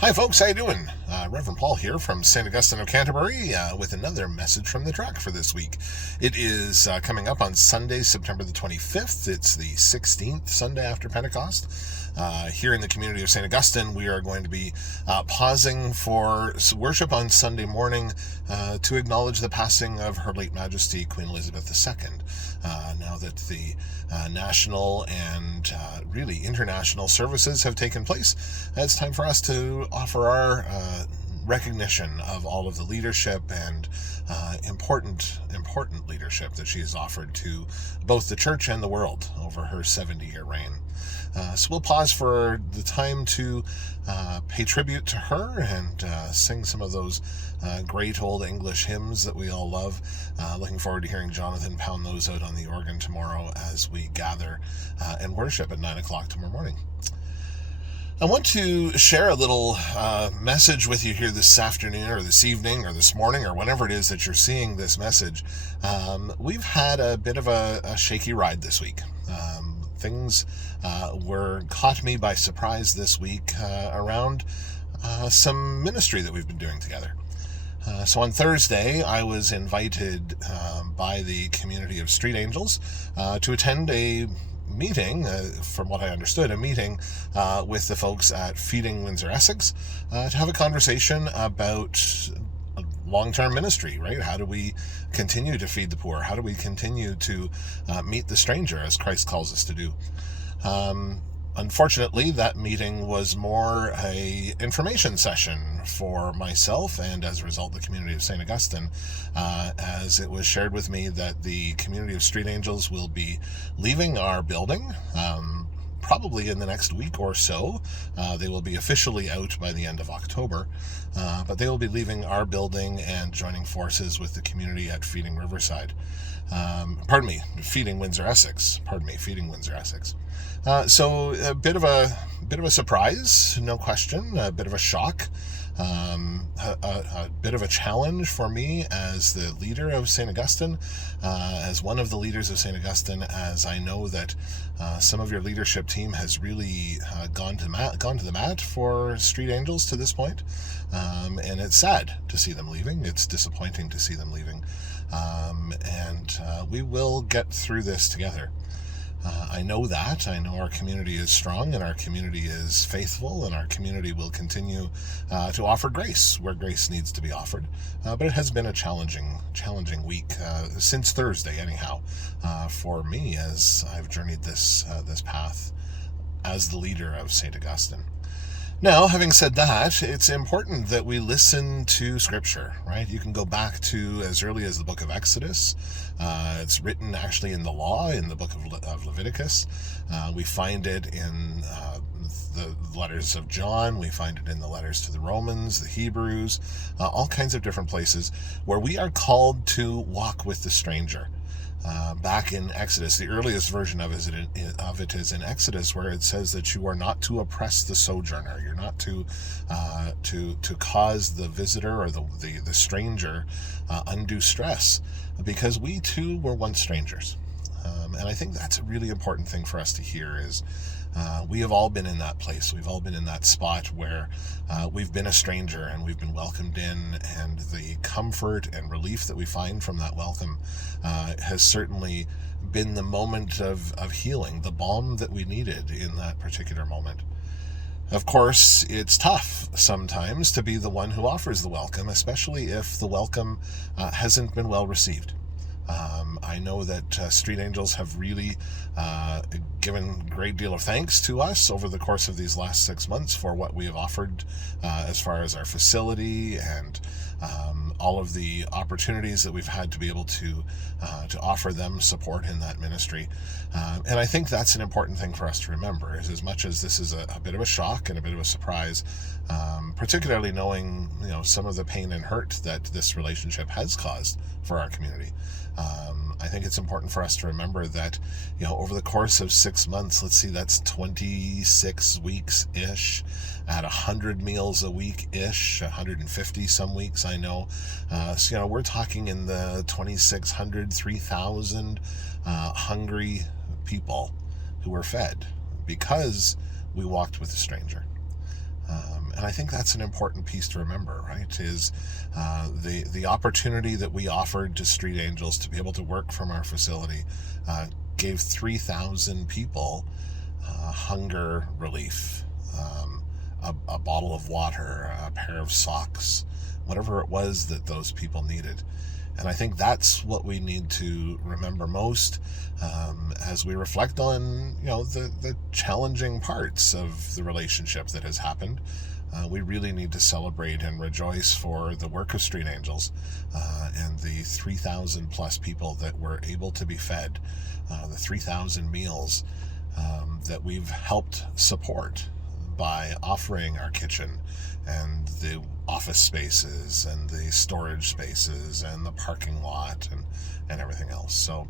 Hi folks, how you doing? Reverend Paul here from St Augustine of Canterbury with another message from the truck for this week. It is coming up on Sunday, September the 25th. It's the 16th Sunday after Pentecost. Here in the community of St Augustine, we are going to be pausing for worship on Sunday morning to acknowledge the passing of Her late Majesty Queen Elizabeth II. Now that the national and really international services have taken place, it's time for us to offer our recognition of all of the leadership and important leadership that she has offered to both the church and the world over her 70-year reign. So we'll pause for the time to pay tribute to her and sing some of those great old English hymns that we all love. Looking forward to hearing Jonathan pound those out on the organ tomorrow as we gather and worship at 9 o'clock tomorrow morning. I want to share a little message with you here this afternoon or this evening or this morning or whenever it is that you're seeing this message. We've had a bit of a shaky ride this week. Things caught me by surprise this week around some ministry that we've been doing together. So on Thursday, I was invited by the community of Street Angels to attend a meeting, from what I understood, a meeting with the folks at Feeding Windsor Essex to have a conversation about long-term ministry, right? How do we continue to feed the poor? How do we continue to meet the stranger as Christ calls us to do? Unfortunately, that meeting was more a information session for myself and, as a result, the community of St. Augustine, as it was shared with me that the community of Street Angels will be leaving our building probably in the next week or so. They will be officially out by the end of October, but they will be leaving our building and joining forces with the community at Feeding Riverside. Feeding Windsor Essex. Feeding Windsor Essex. So a bit of a surprise, no question, a bit of a shock, a bit of a challenge for me as the leader of St. Augustine, as one of the leaders of St. Augustine, as I know that some of your leadership team has really gone to the mat for Street Angels to this point, and it's sad to see them leaving. It's disappointing to see them leaving, and we will get through this together. I know that. I know our community is strong and our community is faithful and our community will continue to offer grace where grace needs to be offered. But it has been a challenging week since Thursday, anyhow, for me as I've journeyed this path as the leader of St. Augustine. Now, having said that, it's important that we listen to Scripture, right? You can go back to as early as the book of Exodus. It's written actually in the law, in the book of Leviticus. We find it in the letters of John. We find it in the letters to the Romans, the Hebrews, all kinds of different places where we are called to walk with the stranger. Back in Exodus, the earliest version of it is in Exodus, where it says that you are not to oppress the sojourner. You're not to cause the visitor or the stranger undue stress, because we too were once strangers. And I think that's a really important thing for us to hear is we have all been in that place. We've all been in that spot where we've been a stranger and we've been welcomed in, and the comfort and relief that we find from that welcome has certainly been the moment of healing, the balm that we needed in that particular moment. Of course, it's tough sometimes to be the one who offers the welcome, especially if the welcome hasn't been well received. I know that Street Angels have really given a great deal of thanks to us over the course of these last 6 months for what we have offered as far as our facility and all of the opportunities that we've had to be able to offer them support in that ministry. And I think that's an important thing for us to remember, is as much as this is a bit of a shock and a bit of a surprise, particularly knowing some of the pain and hurt that this relationship has caused for our community. I think it's important for us to remember that, over the course of 6 months, let's see, that's 26 weeks-ish, at 100 meals a week-ish, 150 some weeks, I know. So, we're talking in the 2,600, 3,000 hungry people who were fed because we walked with a stranger. And I think that's an important piece to remember, right? Is the opportunity that we offered to Street Angels to be able to work from our facility gave 3,000 people hunger relief, a bottle of water, a pair of socks, whatever it was that those people needed. And I think that's what we need to remember most as we reflect on, the challenging parts of the relationship that has happened. We really need to celebrate and rejoice for the work of Street Angels and the 3,000 plus people that were able to be fed, the 3,000 meals that we've helped support by offering our kitchen and the office spaces and the storage spaces and the parking lot and everything else. So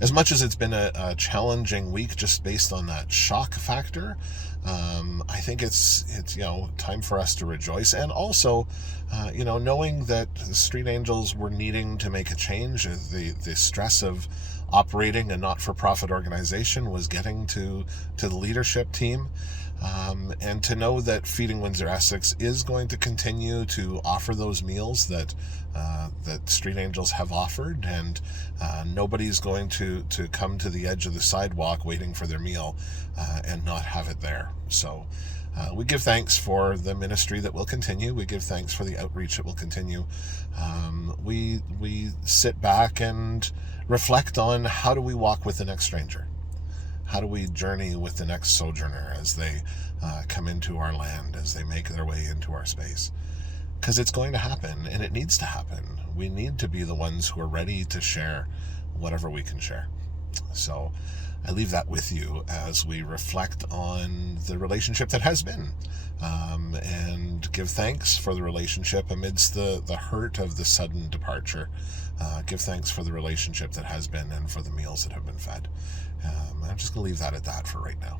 as much as it's been a challenging week just based on that shock factor, I think it's time for us to rejoice. And also, knowing that the Street Angels were needing to make a change, the stress of operating a not-for-profit organization was getting to the leadership team. And to know that Feeding Windsor Essex is going to continue to offer those meals that Street Angels have offered, and nobody's going to come to the edge of the sidewalk waiting for their meal and not have it there. So we give thanks for the ministry that will continue. We give thanks for the outreach that will continue. We sit back and reflect on, how do we walk with the next stranger? How do we journey with the next sojourner as they come into our land, as they make their way into our space? Because it's going to happen, and it needs to happen. We need to be the ones who are ready to share whatever we can share. So I leave that with you as we reflect on the relationship that has been, and give thanks for the relationship amidst the hurt of the sudden departure. Give thanks for the relationship that has been and for the meals that have been fed. I'm just going to leave that at that for right now.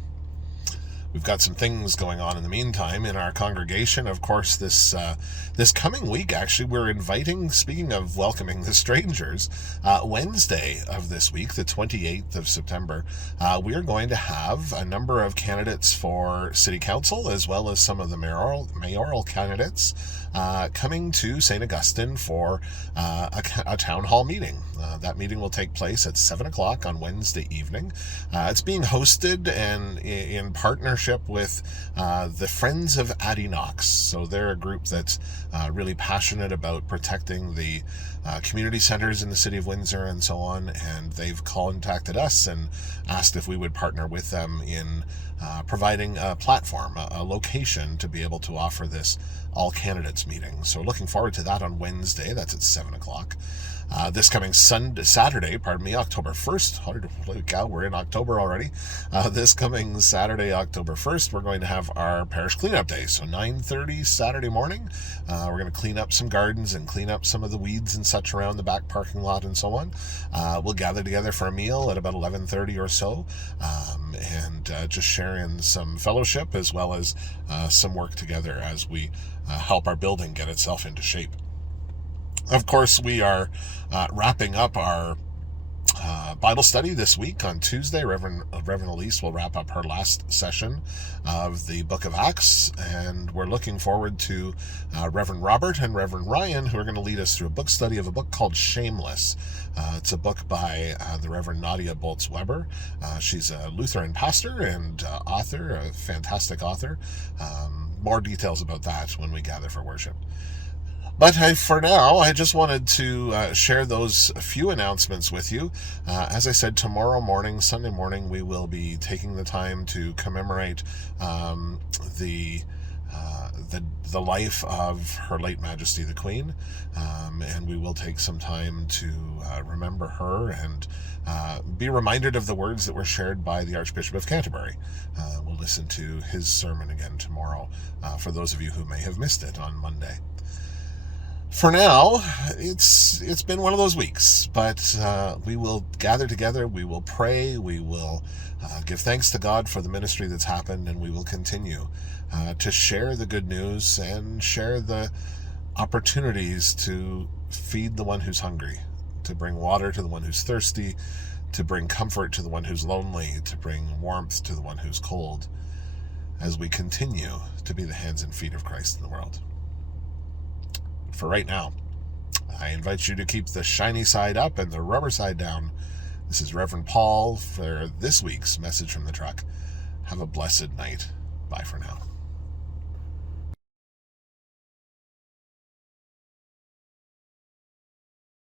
We've got some things going on in the meantime in our congregation. Of course, this coming week, actually, we're inviting, speaking of welcoming the strangers, Wednesday of this week, the 28th of September, we are going to have a number of candidates for City Council, as well as some of the mayoral candidates, coming to St Augustine for a town hall meeting. That meeting will take place at 7 o'clock on Wednesday evening. It's being hosted and in partnership with the Friends of Addie Knox. So they're a group that's really passionate about protecting the community centers in the city of Windsor and so on, and they've contacted us and asked if we would partner with them in providing a platform, a location to be able to offer this all candidates meeting. So looking forward to that on Wednesday. That's at 7 o'clock. This coming Saturday, October 1st. Holy cow, we're in October already. This coming Saturday, October 1st, we're going to have our parish cleanup day. So 9:30 Saturday morning, we're going to clean up some gardens and clean up some of the weeds and such around the back parking lot and so on. We'll gather together for a meal at about 11:30 or so, and just share in some fellowship as well as some work together as we help our building get itself into shape. Of course, we are wrapping up our Bible study this week on Tuesday. Reverend Elise will wrap up her last session of the book of Acts, and we're looking forward to Reverend Robert and Reverend Ryan, who are going to lead us through a book study of a book called Shameless. It's a book by the Reverend Nadia Boltz-Weber. She's a Lutheran pastor and author, a fantastic author. More details about that when we gather for worship. But for now, I just wanted to share those few announcements with you. As I said, tomorrow morning, Sunday morning, we will be taking the time to commemorate the life of Her late Majesty the Queen, and we will take some time to remember her and be reminded of the words that were shared by the Archbishop of Canterbury. We'll listen to his sermon again tomorrow, for those of you who may have missed it on Monday. For now, it's been one of those weeks, but we will gather together, we will pray, we will give thanks to God for the ministry that's happened, and we will continue to share the good news and share the opportunities to feed the one who's hungry, to bring water to the one who's thirsty, to bring comfort to the one who's lonely, to bring warmth to the one who's cold. as we continue to be the hands and feet of Christ in the world. For right now, I invite you to keep the shiny side up and the rubber side down. This is Reverend Paul for this week's Message from the Truck. Have a blessed night. Bye for now.